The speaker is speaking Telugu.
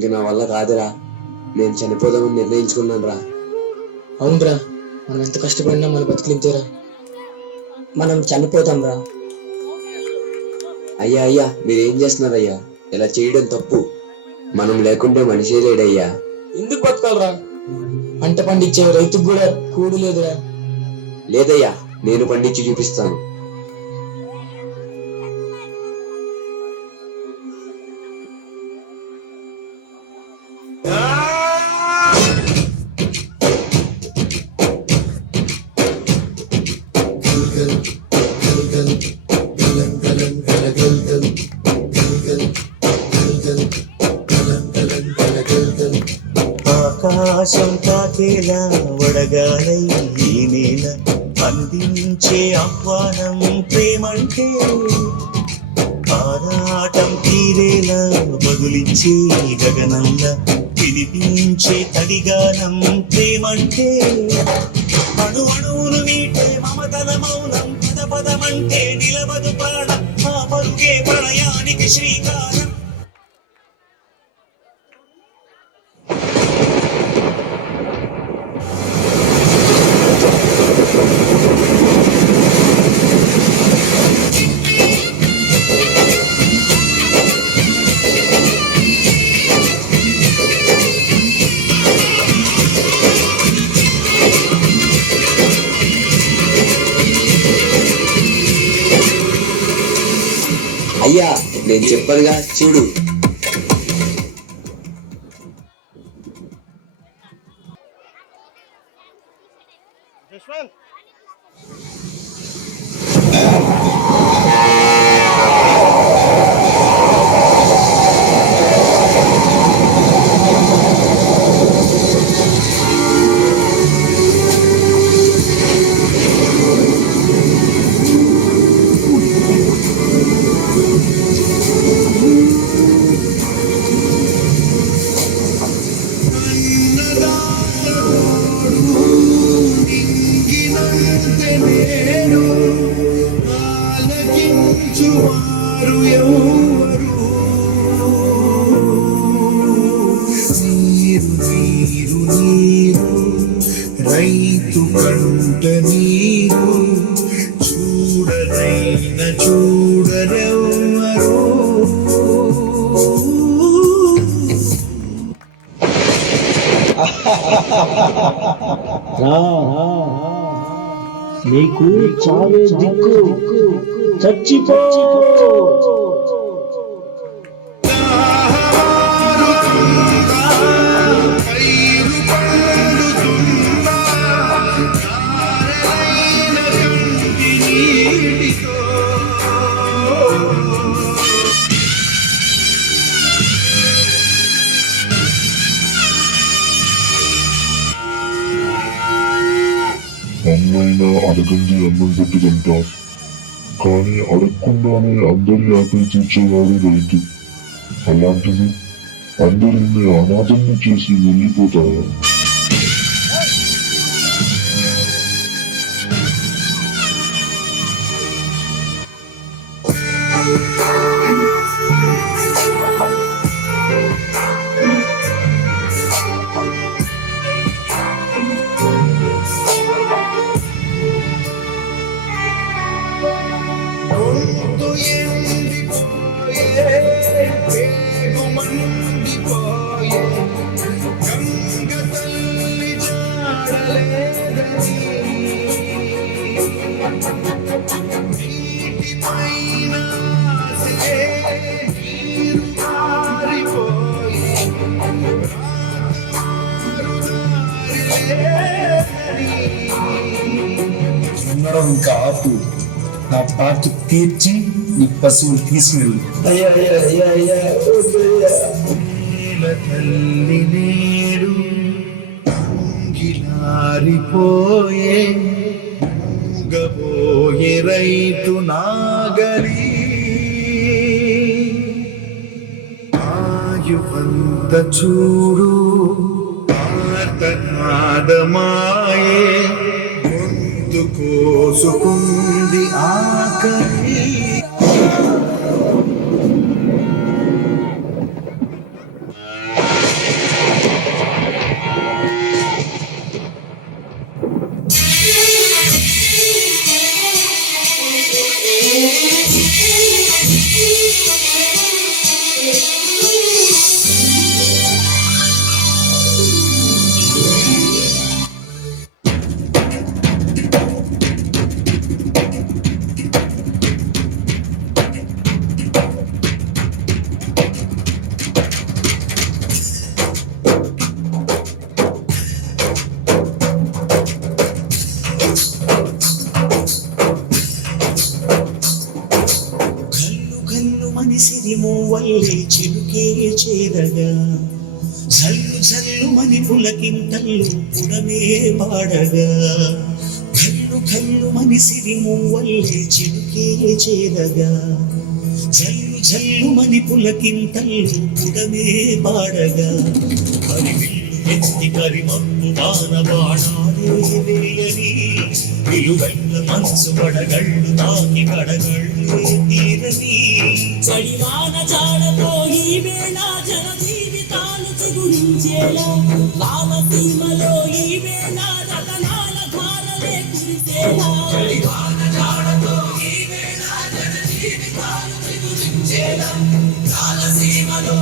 ఇంక నా వల్ల కాదురా, నేను చనిపోదామని నిర్ణయించుకున్నాను రా. అవునరా, మనం ఎంత కష్టపడినా మన బతుకులింతేరా. మనం చనిపోతాం రా. అయ్యా అయ్యా, మీరేం చేస్తున్నారయ్యా? ఇలా చేయడం తప్పు. మనం లేకుంటే మనిషే లేడయ్యా. ఎందుకు బతకాలరా? పంట పండించే రైతుకు కూడా కూడు లేదురా. లేదయ్యా, నేను పండించి చూపిస్తాను. ఆకాశం తాకేలా వడగాలై ఈ నేల అందించే ఆహ్వానం ప్రేమంటే, ఆరాటం తీరేలా బదులిచ్చే గగనంలా వినిపించే తడిగానం ప్రేమంటే, అణు అణువును మీటే మమతల మౌనం పద పదమంటే నిలవదు ప్రాణం, ఆ పరుగే ప్రళయానికి శ్రీకారం. అయ్యా, నేను చెప్పనుగా, చూడు. రైతు కంట నీరు చూడరైన చూడరెవ్వరు. నీకు చావే దిక్కు, చచ్చిపో. అన్నైనా అడగండి అన్నం పెట్టుకుంటాం, కానీ అడగకుండానే అందరి ఆకలి తీర్చేవాడు రైతు. అలాంటిది అందరిని అనాథల్ని చేసి వెళ్ళిపోతారు. ఇంకా ఆపు, నా పాటు తీర్చి ఈ పశువులు తీసుకెళ్ళు. తల్లి నేడు గిలారిపోయే గబోయే రైతు నాగలి, ఆయువంత చూడు ఆర్తనాదమాయే, గొంతు కోసుకుంది ఆకలి. సిరిమూవల్లే చిలుకే చేరగా జల్లు జల్లు మని పులకింతల్లు పుడమే పాడగా కల్లు కల్లు మని సిరిమూవల్లే చిలుకే చేరగా జల్లు జల్లు మని పులకింతల్లు పుడమే పాడగా ఎత్తి కరిమప్పు వానబాణాలే వేయని విలువెల్ల మనసు పడగళ్ళు తాకి కడగళ్ళు తీరని చడివాన జాడపోయి వేళ జన జీవితాలు చిగురించేలా లాలసీమలో ఈ వేళ రతనాల ధారలే కురిసేలా చడివాన జాడతో ఈ వేళ జన జీవితాలు చిగురించేలా లాలసీమలో